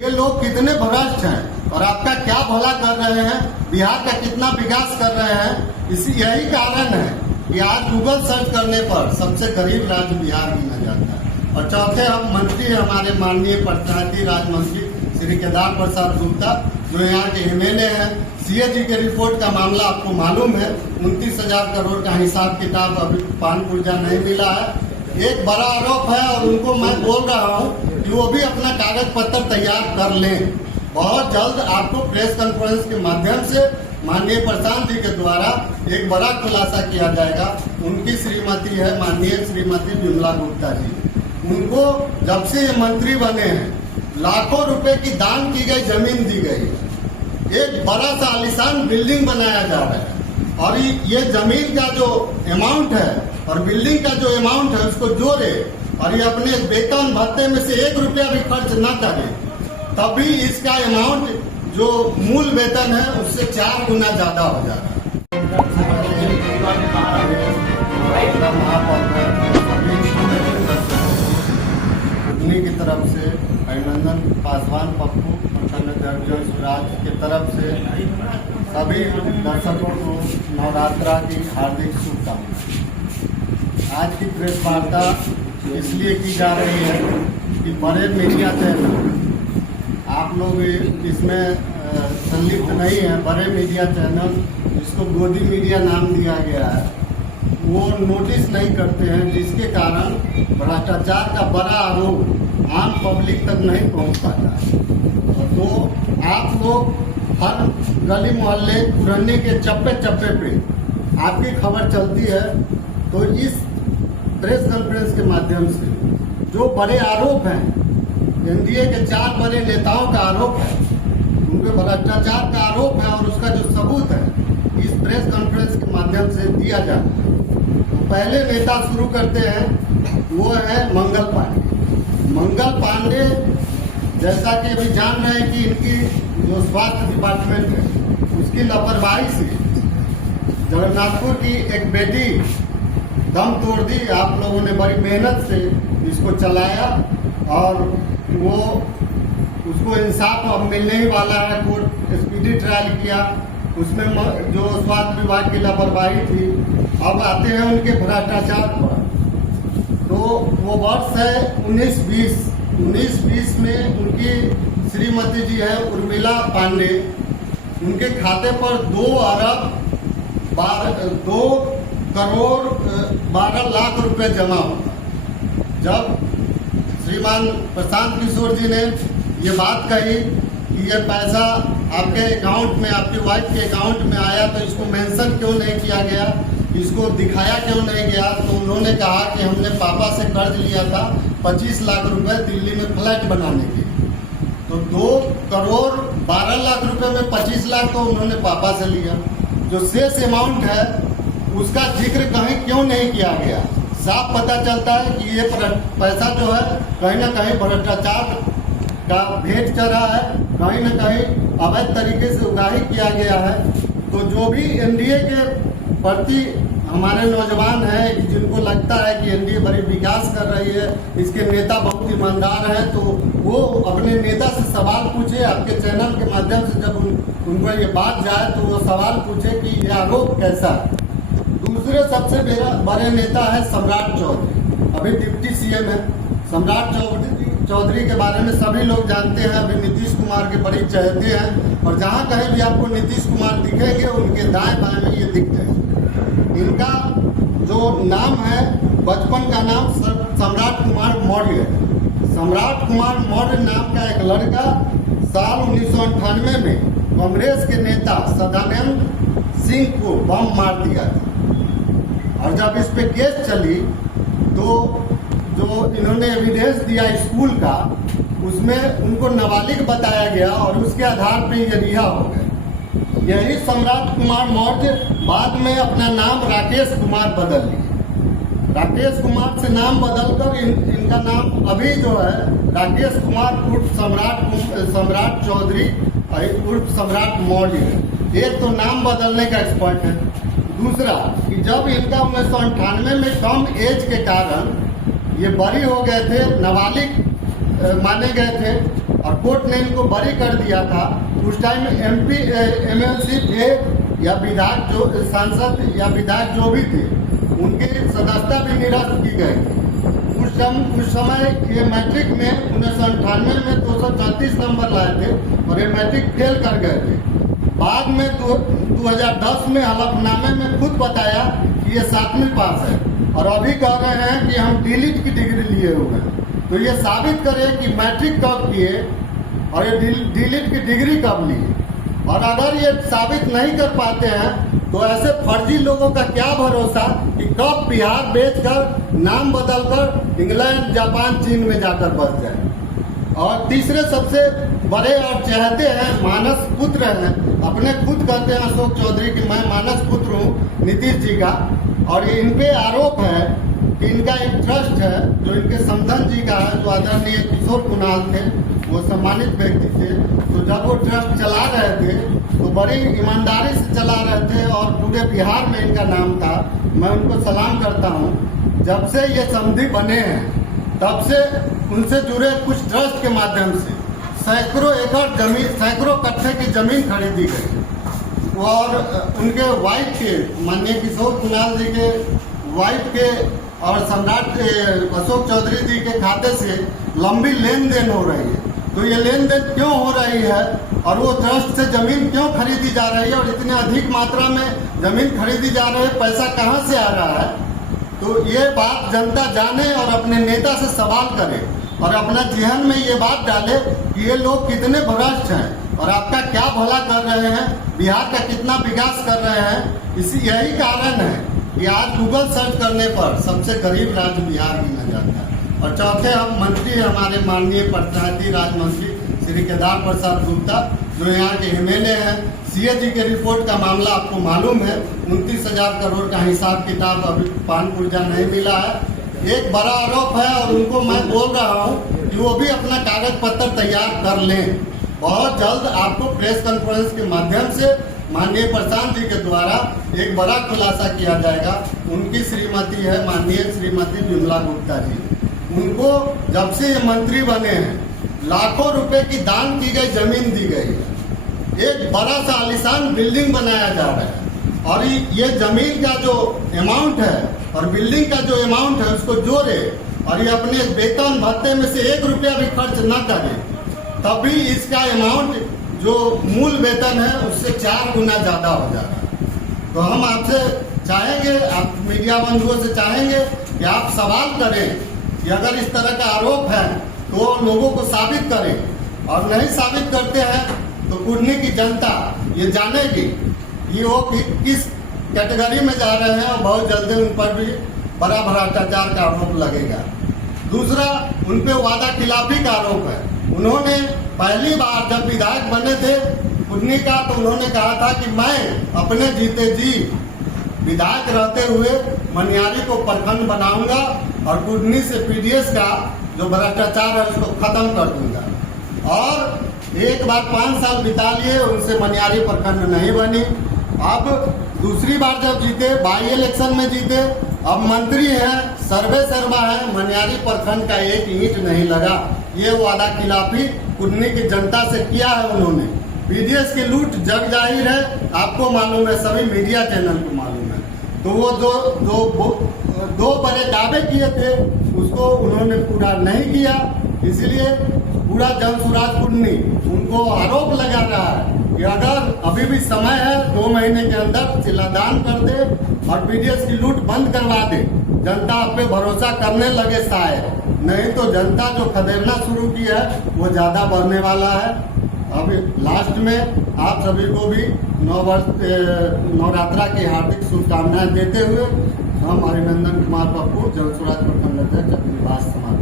ये लोग कितने भ्रष्ट हैं और आपका क्या भला कर रहे हैं, बिहार का कितना विकास कर रहे हैं। यही कारण है कि आज गूगल सर्च करने पर सबसे गरीब राज्य बिहार गिना जाता है। और चौथे हम मंत्री हमारे माननीय पंचायती राज मंत्री श्री केदार प्रसाद गुप्ता, जो यहाँ के एमएलए हैं। सीएजी के रिपोर्ट का मामला आपको मालूम है, 29,000 करोड़ का हिसाब किताब अभी पान पुर्जा नहीं मिला है। एक बड़ा आरोप है और उनको मैं बोल रहा हूँ कि वो भी अपना कागज पत्र तैयार कर लें। बहुत जल्द आपको प्रेस कॉन्फ्रेंस के माध्यम से माननीय प्रशांत जी के द्वारा एक बड़ा खुलासा किया जाएगा। उनकी श्रीमती है माननीय श्रीमती विमला गुप्ता जी, उनको जब से ये मंत्री बने हैं लाखों रुपए की दान की गई जमीन दी गई, एक बड़ा सा आलीशान बिल्डिंग बनाया जा रहा है। और ये जमीन का जो अमाउंट है और बिल्डिंग का जो अमाउंट है उसको जोड़े और ये अपने वेतन भत्ते में से 1 रुपया भी खर्च न करे, तभी इसका अमाउंट जो मूल वेतन है उससे 4 गुना ज्यादा हो जाएगा। उन्हीं की तरफ से अभिनंदन पासवान पप्पू प्रखंड सुराज की तरफ से सभी दर्शकों को नवरात्रा की हार्दिक शुभकामनाएं। आज की प्रेस वार्ता इसलिए की जा रही है कि बड़े मीडिया चैनल, आप लोग इसमें संलिप्त नहीं है, बड़े मीडिया चैनल जिसको गोदी मीडिया नाम दिया गया है, वो नोटिस नहीं करते हैं, जिसके कारण भ्रष्टाचार का बड़ा आरोप आम पब्लिक तक नहीं पहुंच पाता है। तो आप लोग हर गली मोहल्ले पुराने के चप्पे चप्पे पे आपकी खबर चलती है, तो इस प्रेस कॉन्फ्रेंस के माध्यम से जो बड़े आरोप हैं, एनडीए के 4 बड़े नेताओं का आरोप है, उनके भ्रष्टाचार का आरोप है और उसका जो सबूत है इस प्रेस कॉन्फ्रेंस के माध्यम से दिया जाता है। तो पहले नेता शुरू करते हैं, वो है मंगल पांडे। मंगल पांडे जैसा कि अभी जान रहे हैं कि इनकी जो स्वास्थ्य डिपार्टमेंट है उसकी लापरवाही से जगन्नाथपुर की एक बेटी दम तोड़ दी। आप लोगों ने बड़ी मेहनत से इसको चलाया और वो उसको इंसाफ अब मिलने ही वाला है। कोर्ट स्पीडी ट्रायल किया, उसमें जो स्वास्थ्य विभाग की लापरवाही थी। अब आते हैं उनके भ्रष्टाचार पर। तो वो वर्ष है 1920 में उनकी श्रीमती जी है उर्मिला पांडे, उनके खाते पर 2 करोड़ 12 लाख रुपए जमा होता। जब श्रीमान प्रशांत किशोर जी ने ये बात कही कि ये पैसा आपके अकाउंट में, आपकी वाइफ के अकाउंट में आया, तो इसको मेंशन क्यों नहीं किया गया, इसको दिखाया क्यों नहीं गया, तो उन्होंने कहा कि हमने पापा से कर्ज लिया था 25 लाख रुपए दिल्ली में फ्लैट बनाने के। तो 2 करोड़ 12 लाख रुपए में 25 लाख तो उन्होंने पापा से लिया। जो शेष अमाउंट है उसका जिक्र कहीं क्यों नहीं किया गया। साफ पता चलता है कि ये पैसा जो है कहीं ना कहीं भ्रष्टाचार का भेंट चढ़ा है, कहीं न कहीं अवैध तरीके से उगाही किया गया है। तो जो भी एनडीए के प्रति हमारे नौजवान हैं, जिनको लगता है कि एनडीए बड़ी विकास कर रही है, इसके नेता बहुत ईमानदार हैं, तो वो अपने नेता से सवाल पूछे। आपके चैनल के माध्यम से जब उनको ये बात जाए तो वो सवाल पूछे कि ये आरोप कैसा है। दूसरे सबसे बड़े नेता है सम्राट चौधरी, अभी डिप्टी सीएम है। सम्राट चौधरी के बारे में सभी लोग जानते हैं, अभी नीतीश कुमार के बड़े चहेते हैं और जहाँ कहीं भी आपको नीतीश कुमार दिखेंगे उनके दाएं बाएं में ये दिखते हैं। इनका जो नाम है, बचपन का नाम सम्राट कुमार मौर्य है। सम्राट कुमार मौर्य नाम का एक लड़का साल 1998 में कांग्रेस के नेता सदानंद सिंह को बम मार दिया था। और जब इस पे केस चली तो जो इन्होंने एविडेंस दिया स्कूल का, उसमें उनको नाबालिग बताया गया और उसके आधार पे ये रिहा हो गए। यही सम्राट कुमार मौर्य बाद में अपना नाम राकेश कुमार बदल लिए। राकेश कुमार से नाम बदलकर इनका नाम अभी जो है राकेश कुमार उर्फ सम्राट चौधरी उर्फ सम्राट मौर्य है। एक तो नाम बदलने का एक्सपर्ट है, दूसरा कि जब इनका 1998 में कम एज के कारण ये बरी हो गए थे, नाबालिग माने गए थे, और कोर्ट ने इनको बरी कर दिया था। उस टाइम MP MLC थे या विधायक जो सांसद या विधायक जो भी थे, उनकी सदस्यता भी निरस्त की गई। उस समय ये मैट्रिक में 1998 में 234 नंबर लाए थे और ये मैट्रिक फेल कर गए थे। बाद में 2010 में हलफनामे में खुद बताया कि ये 7वीं पास है और अभी कह रहे हैं कि हम D.Litt की डिग्री लिए हुए हैं। तो ये साबित करें कि मैट्रिक कब किए और ये D.Litt की डिग्री कब ली। और अगर ये साबित नहीं कर पाते हैं तो ऐसे फर्जी लोगों का क्या भरोसा कि कब बिहार बेचकर नाम बदलकर इंग्लैंड, जापान, चीन में जाकर बस जाए। और तीसरे सबसे बड़े और चहेते हैं, मानस पुत्र हैं, अपने खुद कहते हैं अशोक चौधरी कि मैं मानस पुत्र हूँ नीतीश जी का। और इन पे आरोप है कि इनका एक ट्रस्ट है जो इनके समधन जी का है, जो आदरणीय किशोर कुणाल थे, वो सम्मानित व्यक्ति थे। तो जब वो ट्रस्ट चला रहे थे तो बड़ी ईमानदारी से चला रहे थे और पूरे बिहार में इनका नाम था। मैं उनको सलाम करता हूँ। जब से ये समधी बने हैं तब से उनसे जुड़े कुछ ट्रस्ट के माध्यम से सैकड़ों एकड़ जमीन, सैकड़ों कट्ठे की जमीन खरीदी गई और उनके वाइफ के, माननीय किशोर कुणाल जी के वाइफ के और सम्राट अशोक चौधरी जी के खाते से लंबी लेन देन हो रही है। तो ये लेन देन क्यों हो रही है और वो ट्रस्ट से जमीन क्यों खरीदी जा रही है और इतने अधिक मात्रा में जमीन खरीदी जा रही है, पैसा कहाँ से आ रहा है। तो ये बात जनता जाने और अपने नेता से सवाल करे और अपना जहन में ये बात डाले कि ये लोग कितने भ्रष्ट हैं और आपका क्या भला कर रहे हैं, बिहार का कितना विकास कर रहे हैं। यही कारण है कि आज गूगल सर्च करने पर सबसे गरीब राज्य बिहार गिना जाता है। और चौथे हम मंत्री, हमारे माननीय पंचायती राज मंत्री श्री केदार प्रसाद गुप्ता, जो यहाँ के MLA हैं। CA जी के रिपोर्ट का मामला आपको मालूम है, 29,000 करोड़ का हिसाब किताब अभी पान पुर्जा नहीं मिला है। एक बड़ा आरोप है और उनको मैं बोल रहा हूँ कि वो भी अपना कागज पत्र तैयार कर लें। बहुत जल्द आपको प्रेस कॉन्फ्रेंस के माध्यम से माननीय प्रशांत जी के द्वारा एक बड़ा खुलासा किया जाएगा। उनकी श्रीमती है माननीय श्रीमती विमला गुप्ता जी, उनको जब से ये मंत्री बने हैं लाखों रुपए की दान की गई जमीन दी गई है। एक बड़ा सा आलीशान बिल्डिंग बनाया जा रहा है और ये जमीन का जो अमाउंट है और बिल्डिंग का जो अमाउंट है उसको जोड़े और ये अपने वेतन भत्ते में से 1 रुपया भी खर्च न करे, तभी इसका अमाउंट जो मूल वेतन है उससे 4 गुना ज्यादा हो जाता है। तो हम आपसे चाहेंगे, आप मीडिया बंधुओं से चाहेंगे कि आप सवाल करें कि अगर इस तरह का आरोप है तो लोगों को साबित करें और नहीं साबित करते हैं तो कुर्नी की जनता ये जानेगी कि वो किस कैटेगरी में जा रहे हैं और बहुत जल्दी उन पर भी बड़ा भ्रष्टाचार का आरोप लगेगा। दूसरा, उन पे वादा खिलाफी का आरोप है। उन्होंने पहली बार जब विधायक बने थे कुर्नी का, तो उन्होंने कहा था कि मैं अपने जीते जी विधायक रहते हुए मनियारी को प्रखंड बनाऊंगा और कुर्नी से PDS का जो भ्रष्टाचार है उसको खत्म कर दूंगा। और एक बार 5 साल बिता लिए, उनसे मनियारी प्रखंड नहीं बनी। अब दूसरी बार जब जीते, बाई इलेक्शन में जीते, अब मंत्री हैं, सर्वे सर्वा है, मनियारी प्रखंड का एक ईंट नहीं लगा। ये वादा खिलाफी कुर्नी की जनता से किया है उन्होंने। PDS की लूट जग जाहिर है, आपको मालूम है, सभी मीडिया चैनल को मालूम है। तो वो दो बड़े दावे किए थे उसको उन्होंने पूरा नहीं किया, इसलिए पूरा जनसुराज कुर्नी उनको आरोप लगा रहा है कि अगर अभी भी समय है 2 महीने के अंदर शिलादान कर दे और PDS की लूट बंद करवा दे, जनता आप पे भरोसा करने लगे शायद, नहीं तो जनता जो खदेड़ना शुरू की है वो ज्यादा बढ़ने वाला है। अब लास्ट में आप सभी को भी नवरात्रा की हार्दिक शुभकामनाएं देते हुए हम अरिनंदन कुमार पप्पू जनसुराज प्रखंड अध्यक्ष अपनी बात समाप्त